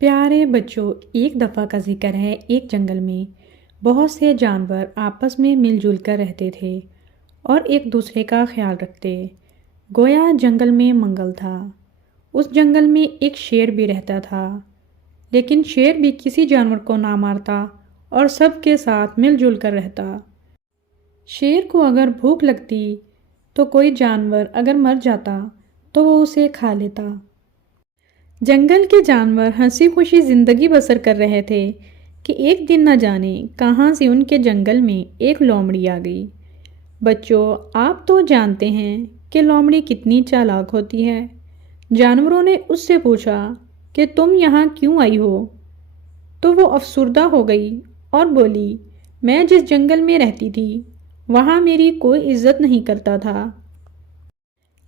پیارے بچوں، ایک دفعہ کا ذکر ہے، ایک جنگل میں بہت سے جانور آپس میں مل جل کر رہتے تھے اور ایک دوسرے کا خیال رکھتے، گویا جنگل میں منگل تھا۔ اس جنگل میں ایک شیر بھی رہتا تھا، لیکن شیر بھی کسی جانور کو نہ مارتا اور سب کے ساتھ مل جل کر رہتا۔ شیر کو اگر بھوک لگتی تو کوئی جانور اگر مر جاتا تو وہ اسے کھا لیتا۔ جنگل کے جانور ہنسی خوشی زندگی بسر کر رہے تھے کہ ایک دن نہ جانے کہاں سے ان کے جنگل میں ایک لومڑی آ گئی۔ بچوں، آپ تو جانتے ہیں کہ لومڑی کتنی چالاک ہوتی ہے۔ جانوروں نے اس سے پوچھا کہ تم یہاں کیوں آئی ہو؟ تو وہ افسردہ ہو گئی اور بولی، میں جس جنگل میں رہتی تھی وہاں میری کوئی عزت نہیں کرتا تھا،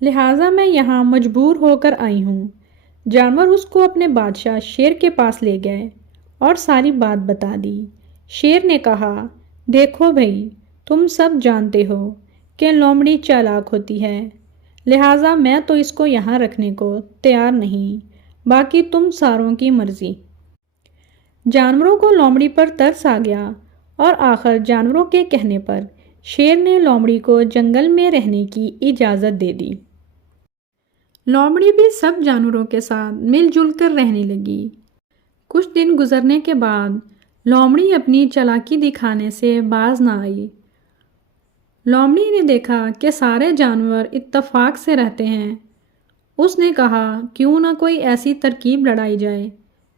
لہٰذا میں یہاں مجبور ہو کر آئی ہوں۔ جانور اس کو اپنے بادشاہ شیر کے پاس لے گئے اور ساری بات بتا دی۔ شیر نے کہا، دیکھو بھائی، تم سب جانتے ہو کہ لومڑی چالاک ہوتی ہے، لہٰذا میں تو اس کو یہاں رکھنے کو تیار نہیں، باقی تم ساروں کی مرضی۔ جانوروں کو لومڑی پر ترس آ گیا اور آخر جانوروں کے کہنے پر شیر نے لومڑی کو جنگل میں رہنے کی اجازت دے دی۔ لومڑی بھی سب جانوروں کے ساتھ مل جل کر رہنے لگی۔ کچھ دن گزرنے کے بعد لومڑی اپنی چالاکی دکھانے سے باز نہ آئی۔ لومڑی نے دیکھا کہ سارے جانور اتفاق سے رہتے ہیں۔ اس نے کہا، کیوں نہ کوئی ایسی ترکیب لڑائی جائے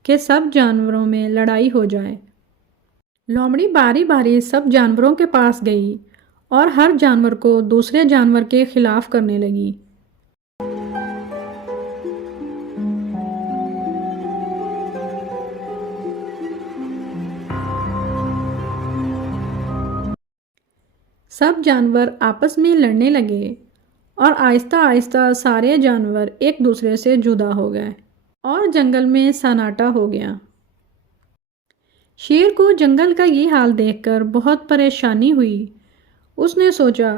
کہ سب جانوروں میں لڑائی ہو جائے۔ لومڑی باری باری سب جانوروں کے پاس گئی اور ہر جانور کو دوسرے جانور کے خلاف کرنے لگی۔ سب جانور آپس میں لڑنے لگے اور آہستہ آہستہ سارے جانور ایک دوسرے سے جدا ہو گئے اور جنگل میں سناٹا ہو گیا۔ شیر کو جنگل کا یہ حال دیکھ کر بہت پریشانی ہوئی۔ اس نے سوچا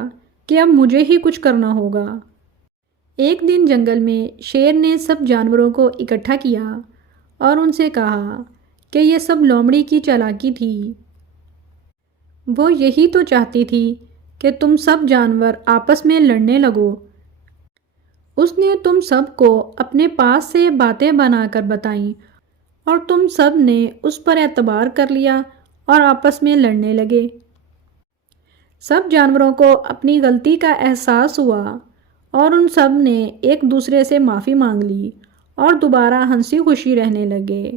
کہ اب مجھے ہی کچھ کرنا ہوگا۔ ایک دن جنگل میں شیر نے سب جانوروں کو اکٹھا کیا اور ان سے کہا کہ یہ سب لومڑی کی چالاکی تھی۔ وہ یہی تو چاہتی تھی کہ تم سب جانور آپس میں لڑنے لگو۔ اس نے تم سب کو اپنے پاس سے باتیں بنا کر بتائیں اور تم سب نے اس پر اعتبار کر لیا اور آپس میں لڑنے لگے۔ سب جانوروں کو اپنی غلطی کا احساس ہوا اور ان سب نے ایک دوسرے سے معافی مانگ لی اور دوبارہ ہنسی خوشی رہنے لگے،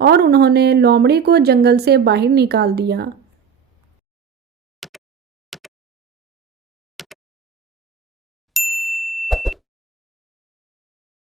اور انہوں نے لومڑی کو جنگل سے باہر نکال دیا۔